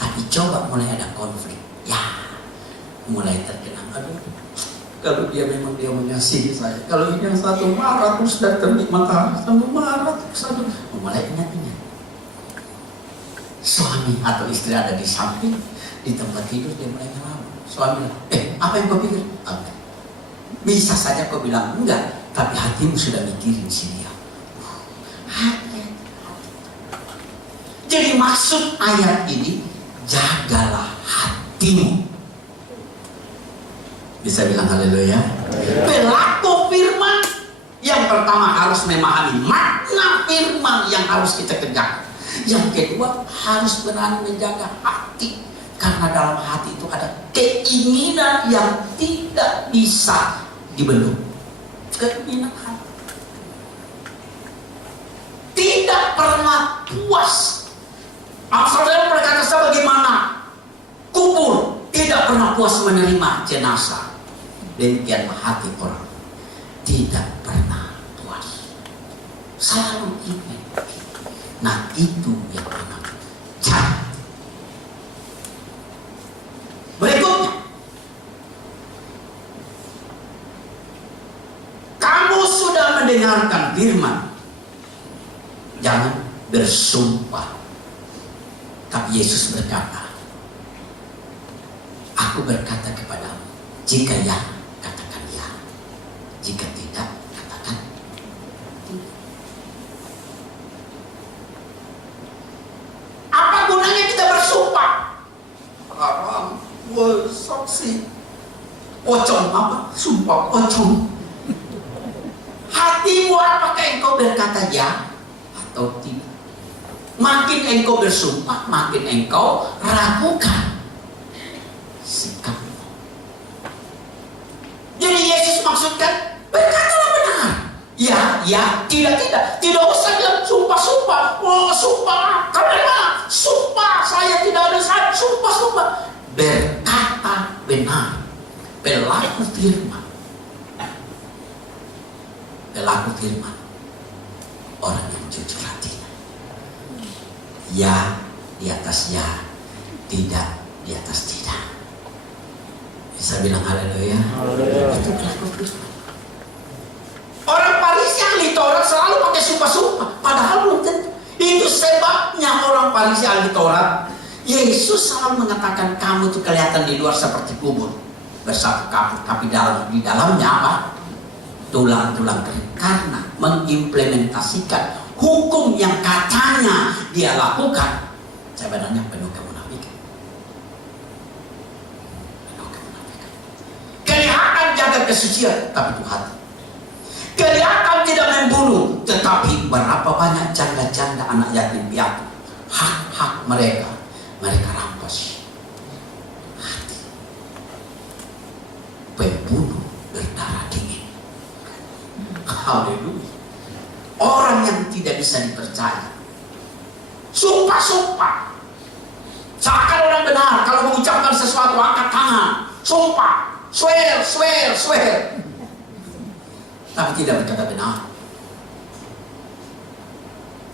tapi coba mulai ada konflik, ya mulai terkenang, aduh kalau dia memang dia mengasihi saya, kalau ini yang satu marah terus datang di mata, satu marah terus satu mulai ingat-ingat. Suami atau istri ada di samping di tempat tidur, dia mulai ngelamun. Suami bilang, apa yang kau pikir? Enggak. Bisa saja kau bilang enggak, tapi hatimu sudah mikirin si dia. Jadi maksud ayat ini, jagalah hatimu. Bisa bilang haleluya. Pelaku firman yang pertama harus memahami makna firman yang harus kita kerjakan. Yang kedua harus berani menjaga hati, karena dalam hati itu ada keinginan yang tidak bisa dibendung. Keinginan hati tidak pernah puas. Saudara berkata, sebagaimana kubur tidak pernah puas menerima jenazah, demikianlah hati orang tidak pernah puas, selalu ingin. Nah itu yang benar. Berikutnya, kamu sudah mendengarkan firman, jangan bersumpah. Tapi Yesus berkata, aku berkata kepadamu, jika ya, katakan ya. Jika tidak, katakan tidak. Apa gunanya kita bersumpah? Haram, saksi. Pocong apa? Sumpah pocong. Hatimu apakah engkau berkata ya atau tidak? Makin engkau bersumpah, makin engkau ragukan sikapmu. Jadi Yesus maksudkan, berkatalah benar. Ya, ya, tidak. Tidak usah dia sumpah. Oh, sumpah. Karena sumpah saya tidak ada saat sumpah. Berkata benar. Pelaku firman. Orang yang jujur hatinya. Ya di atas ya, tidak di atas tidak. Bisa bilang haleluya. Itu pelaku firman. Orang Farisi sumpah-sumpah, padahal belum tentu. Itu sebabnya orang Farisi ahli Taurat, Yesus selalu mengatakan kamu tuh kelihatan di luar seperti kubur bersatu kapur, tapi di dalamnya apa? Tulang-tulang kering. Karena mengimplementasikan hukum yang katanya dia lakukan, sebenarnya penuh kemunafikan. Kelihatan jaga kesucian, tapi itu hati. Kelihatan tidak membunuh, tetapi berapa banyak janda-janda anak yatim piatu, hak-hak mereka rampas. Hati. Pembunuh berdarah dingin. Haleluya. Orang yang tidak bisa dipercaya, sumpah-sumpah. Seakan orang benar kalau mengucapkan sesuatu angkat tangan, sumpah, swear. Tapi tidak berkata benar.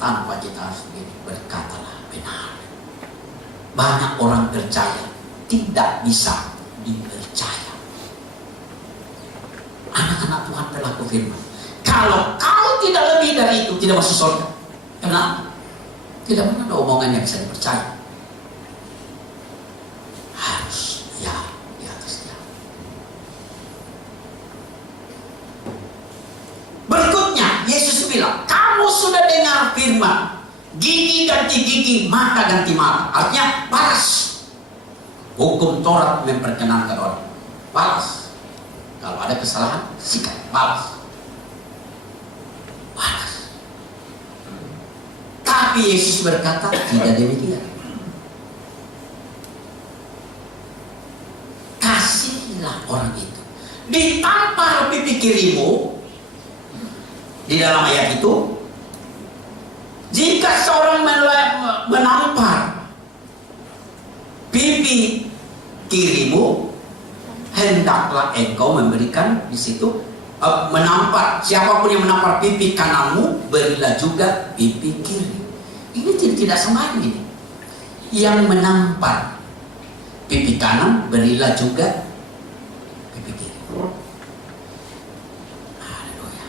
Tanpa kita harus berkatalah benar. Banyak orang percaya tidak bisa dipercaya. Anak-anak Tuhan pelaku firman, kalau kau tidak lebih dari itu, tidak masuk surga. Kenapa? Tidak pernah ada omongan yang bisa dipercaya. Harus ya di atas ya. Berikutnya Yesus bilang, kamu sudah dengar firman, gigi ganti gigi, mata ganti mata. Artinya balas. Hukum Taurat memperkenankan orang balas. Kalau ada kesalahan, sikat, balas. Tapi Yesus berkata, tidak demikian. Kasihlah orang itu. Ditampar pipi kirimu. Di dalam ayat itu, jika seorang menampar pipi kirimu, hendaklah engkau memberikan di situ menampar. Siapapun yang menampar pipi kananmu, berilah juga pipi kiri. Ini tidak sama ini. Yang menampar pipi kanan, berilah juga pipi kiri. Haleluya.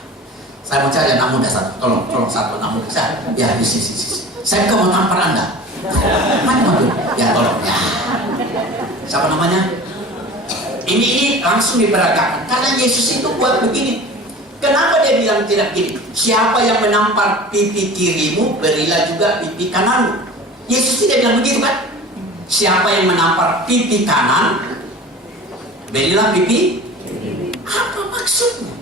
Saya mau cari anak muda satu. Tolong satu anak muda. Ya, di sini. Saya mau tampar Anda. Mana mobil? Ya, tolong. Ya. Siapa namanya? Ini langsung diperagakan. Karena Yesus itu buat begini. Kenapa dia bilang tidak gini? Siapa yang menampar pipi kirimu, berilah juga pipi kananmu. Yesus tidak bilang begitu kan? Siapa yang menampar pipi kanan, berilah pipi. Apa maksudnya?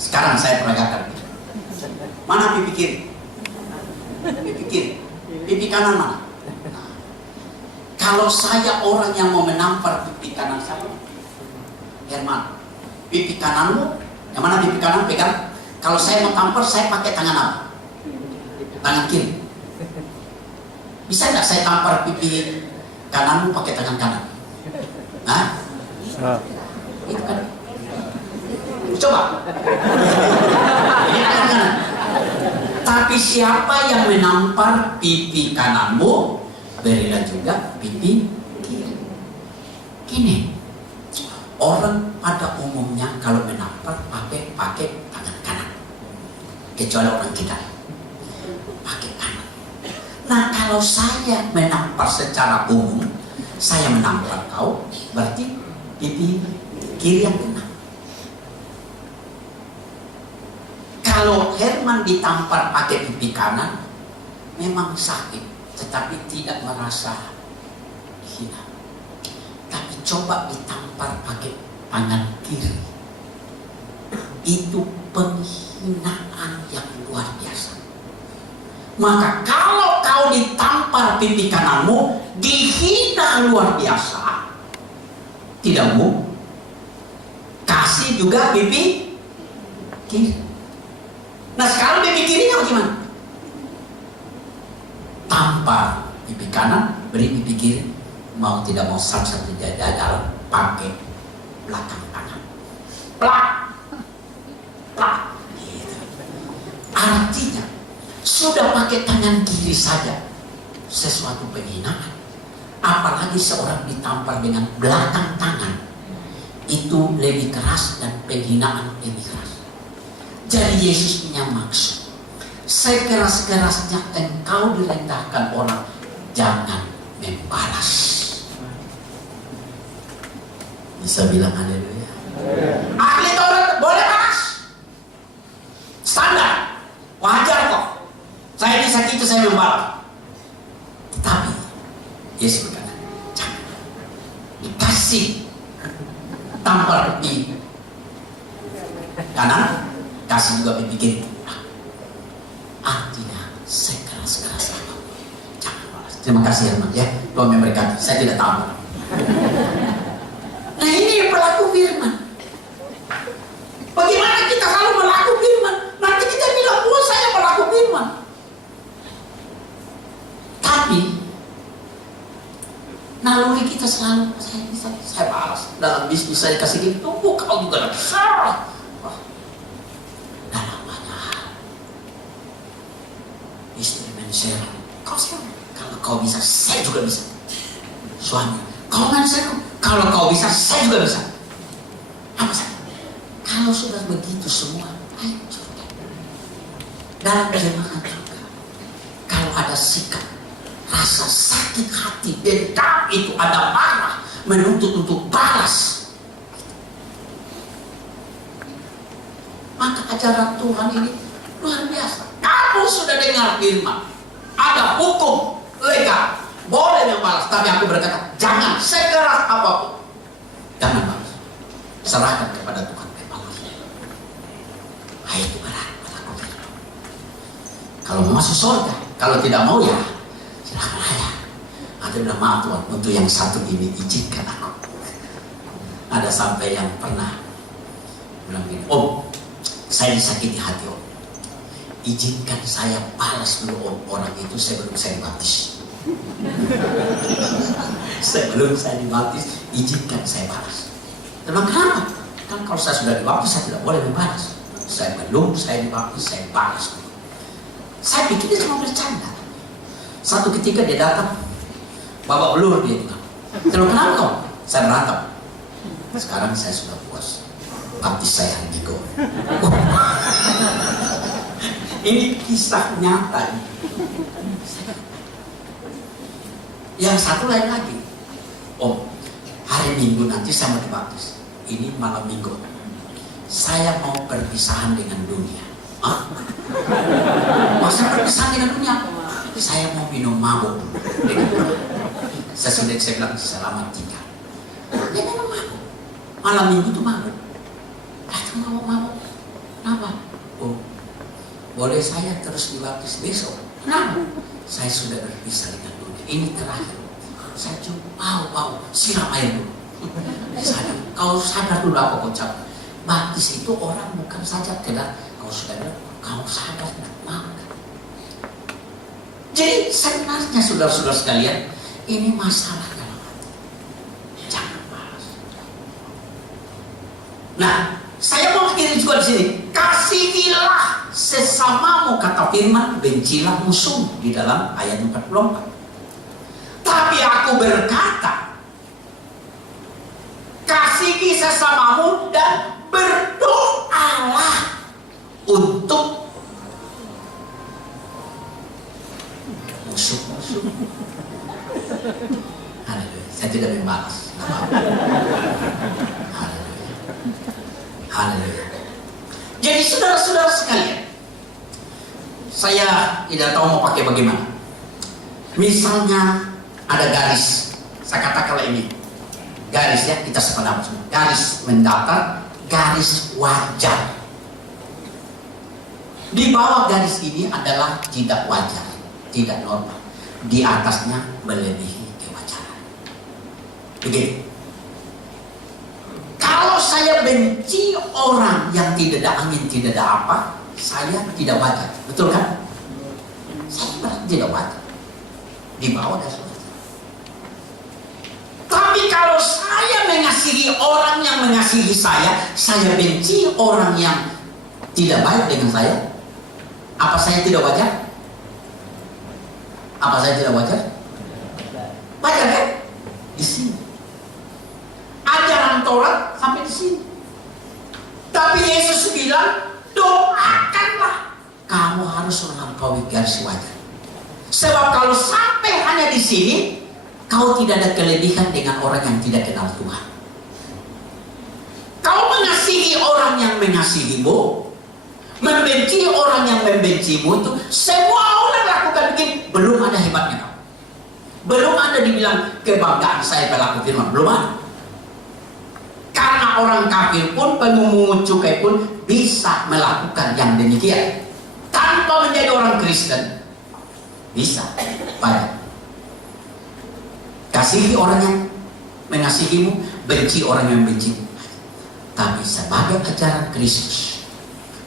Sekarang saya peragakan. Mana pipi kiri? Pipi kiri. Pipi kanan mana? Kalau saya orang yang mau menampar pipi kanan saya, Herman, pipi kananmu, yang mana pipi kanan pegang? Kalau saya mau tampar, saya pakai tangan apa? Tangan kiri. Bisa nggak saya tampar pipi kananmu pakai tangan kanan? Hah? Itu kan? Coba. Ini tangan kanan. Tapi siapa yang menampar pipi kananmu, berilah juga pipi kiri. Gini, orang pada umumnya kalau menampar pakai tangan kanan, kecuali orang kita pakai kanan. Nah, kalau saya menampar secara umum, saya menampar kau, berarti pipi kiri yang kena. Kalau Herman ditampar pakai pipi kanan, memang sakit, tetapi tidak merasa hina. Tapi coba ditampar pakai tangan kiri, itu penghinaan yang luar biasa. Maka kalau kau ditampar pipi kananmu, dihina luar biasa. Tidak mau kasih juga pipi kiri. Nah, sekarang pipi kirinya bagaimana? Tampar pipi kanan, beri pipi kiri. Mau tidak mau satu dalam pakai belakang kanan. Plak. Gitu. Artinya sudah pakai tangan kiri saja sesuatu penghinaan. Apalagi seorang ditampar dengan belakang tangan, itu lebih keras dan penghinaan lebih keras. Jadi Yesus punya maksud sekeras-kerasnya engkau direndahkan orang, jangan membalas. Bisa bilang haleluya. Ahli Taurat boleh balas, standar, wajar kok. Saya disakiti, saya membalas. Tetapi Yesus berkata, jangan. Dikasih tampar di kanan, kasih juga bikin. Artinya sekeras-keras apapun, jangan balas. Terima kasih Herman ya, Tuhan memberkati. Saya tidak tampar. Nah ini pelaku firman. Bagaimana kita selalu melaku firman? Nanti kita bilang, oh saya pelaku firman. Tapi naluri kita selalu, saya balas. Dalam bisnis saya kasih gini, tunggu kau juga salah. Dalam banyak hal, istri men-share, kau share. Kalau kau bisa, saya juga bisa. Suami, kau men-share. Kalau kau bisa, saya juga bisa. Apa saja? Kalau sudah begitu semua, hancur. Dalam jemaat juga, kalau ada sikap, rasa sakit hati, dendam itu ada marah, menuntut untuk balas, maka ajaran Tuhan ini luar biasa. Kamu sudah dengar firman, ada hukum legal, boleh membalas, tapi aku berkata, jangan sekeras apapun, jangan balas, serahkan kepada Tuhan. Itu berat buat aku. Kalau mau masuk surga, kalau tidak mau ya silahkan aja. Ada bilang, maaf Tuhan, untuk yang satu ini izinkan aku. Ada sampai yang pernah bilang gini, Om, saya disakiti hati Om, izinkan saya balas dulu Om orang itu sebelum saya dibaptis. Sebelum saya dibaptis, izinkan saya balas. Memang kenapa? Kan kalau saya sudah dibaptis, saya tidak boleh membalas. Saya belum, saya dibaptis, saya balas. Saya pikir dia cuma bercanda. Satu ketika dia datang, babak belur dia bilang, "Terus kenapa kau?" Saya berantem. Sekarang saya sudah puas. Baptis saya hari Minggu. Ini kisah nyata. Yang satu lain lagi. Om, hari Minggu nanti saya mau dibaptis. Ini malam Minggu. Saya mau perpisahan dengan dunia. Masa perpisahan dengan dunia? Saya mau minum mabuk. Saya bilang, selamat tinggal. Dia minum mabuk. Malam Minggu itu mabuk. Itu mabuk. Kenapa? Oh, boleh saya terus dibaptis besok? Kenapa? Saya sudah berpisah dengan dunia. Ini terakhir. Saya cuma mau siram air dulu. Kau sadar dulu apa kau ucap? Baptis itu orang bukan saja tidak kau sudah bilang, kau sadar tidak mau. Jadi sebenarnya saudara-saudara sekalian, ini masalah dalam hati. Jangan balas. Nah, saya mau akhiri juga di sini. Kasihilah sesamamu, kata firman, bencilah musuh di dalam ayat 44. Tapi aku berkata, kasihi sesamamu dan berdoalah untuk musuh-musuh. Haleluya. Saya tidak membalas. Haleluya. Haleluya. Jadi saudara-saudara sekalian, saya tidak tahu mau pakai bagaimana. Misalnya ada garis, saya katakanlah ini garis ya, kita sependapat semua. Garis mendatar, garis wajar. Di bawah garis ini adalah tidak wajar, tidak normal. Di atasnya melebihi kewajaran. Begitu. Kalau saya benci orang yang tidak ada angin, tidak ada apa, saya tidak wajar. Betul kan? Saya berarti tidak wajar. Di bawah garis wajar. Tapi kalau saya mengasihi orang yang mengasihi saya benci orang yang tidak baik dengan saya, apa saya tidak wajar? Apa saya tidak wajar? Wajar kan? Di sini. Ajaran Taurat sampai di sini. Tapi Yesus bilang, doakanlah kamu harus melampaui garis wajar. Sebab kalau sampai hanya di sini, kau tidak ada kelebihan dengan orang yang tidak kenal Tuhan. Kau mengasihi orang yang mengasihimu, membenci orang yang membencimu, itu semua orang lakukan begini, belum ada hebatnya kau. Belum ada dibilang kebanggaan saya pelaku firman, belum ada. Karena orang kafir pun, pemungut cukai pun bisa melakukan yang demikian tanpa menjadi orang Kristen. Bisa, banyak. Kasihi orang yang mengasihimu, benci orang yang membencimu. Tapi sebagai ajaran Kristus,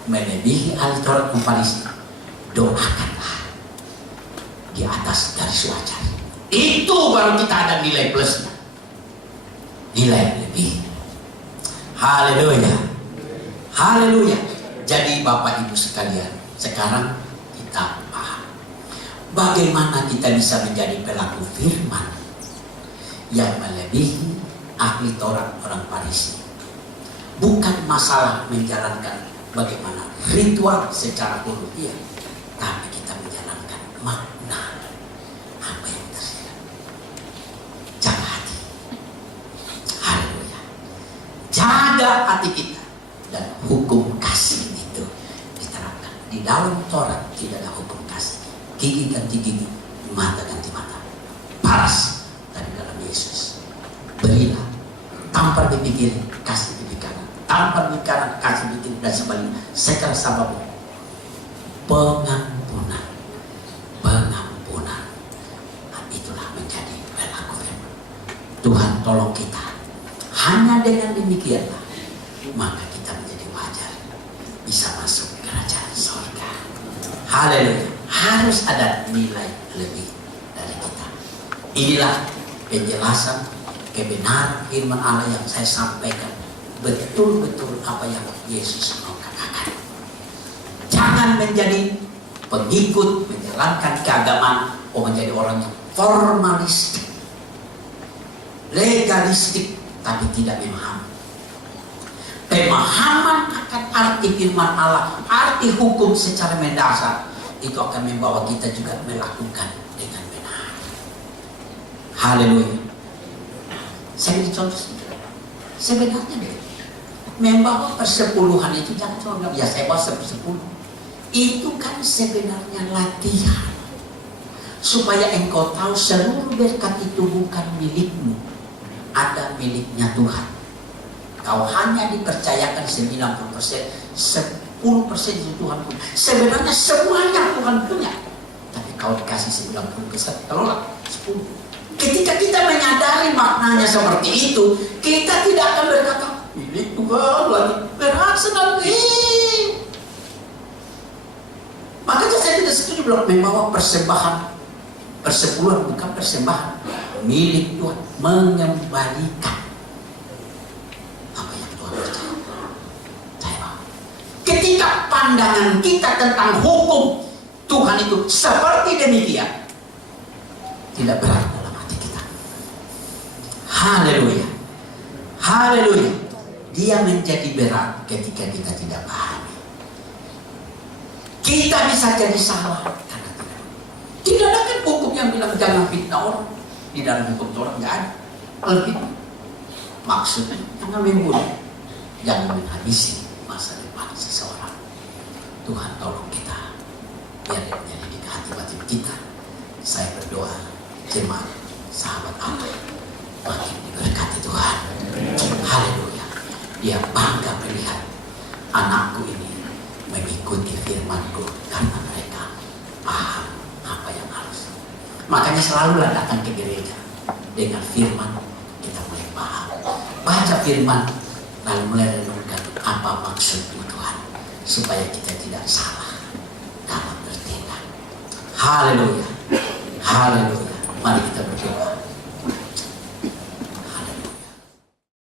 melebihi Alkitab Farisi, doakanlah di atas garis wajar. Itu baru kita ada nilai plusnya, nilai lebih. Haleluya, haleluya. Jadi Bapak Ibu sekalian, sekarang kita paham bagaimana kita bisa menjadi pelaku firman yang melebihi ahli Taurat orang Farisi. Bukan masalah menjalankan bagaimana ritual secara hurufiyah, tapi kita menjalankan makna apa yang tersirat. Jaga hati. Haleluya. Jaga hati kita, dan hukum kasih itu diterapkan. Di dalam Taurat tidak ada hukum kasih. Gigi ganti gigi, mata ganti mata. Paras. Tapi dalam Yesus, berilah, tampar di kiri, kasih di kanan, tampar di kanan, kasih di kiri, dan sebaliknya. Secara sabab pengampunan, pengampunan. Nah, itulah menjadi pelaku firman. Tuhan tolong kita. Hanya dengan demikianlah maka kita menjadi wajar bisa masuk kerajaan surga. Haleluya. Harus ada nilai lebih dari kita. Inilah penjelasan kebenaran firman Allah yang saya sampaikan. Betul-betul apa yang Yesus mau katakan. Jangan menjadi pengikut menjalankan keagamaan, menjadi orang yang formalistik, legalistik, tapi tidak memahami. Pemahaman akan arti firman Allah, arti hukum secara mendasar, itu akan membawa kita juga melakukan dengan benar. Haleluya. Saya beri contoh sedikit. Sebenarnya deh, membawa persepuluhan itu jangan cuma nggak biasa bawa persepuluh. Itu kan sebenarnya latihan supaya engkau tahu seluruh berkat itu bukan milikmu, ada miliknya Tuhan. Kau hanya dipercayakan 90%, 10% itu Tuhan punya. Sebenarnya semuanya Tuhan punya, tapi kau dikasih 90%, kelola 10%. Ketika kita menyadari maknanya seperti itu, kita tidak akan berkata milik Tuhan lagi berat sekali. Makanya saya tidak setuju bilang membawa persembahan persepuluhan, bukan persembahan, milik Tuhan, mengembalikan apa yang Tuhan percaya. Ketika pandangan kita tentang hukum Tuhan itu seperti demikian, tidak berat dalam hati kita. Haleluya, haleluya. Dia menjadi berat ketika kita tidak paham. Kita bisa jadi salah karena tidak ada kan hukum yang bilang jangan fitnah orang. Di dalam hukum Torah nggak ada. Alkitab maksudnya jangan membunuh, jangan menghabisi masa depan seseorang. Tuhan tolong kita biar dia menjadi di hati batin kita. Saya berdoa jemaat sahabat Allah makin diberkati Tuhan. Haleluya. Dia bangga melihat anakku ini mengikuti firman-Ku karena mereka paham apa yang harus. Makanya selalulah datang ke gereja dengan firman, kita mulai paham. Baca firman lalu mulai renungkan apa maksudmu Tuhan, supaya kita tidak salah dalam bertindak. Haleluya, haleluya. Mari kita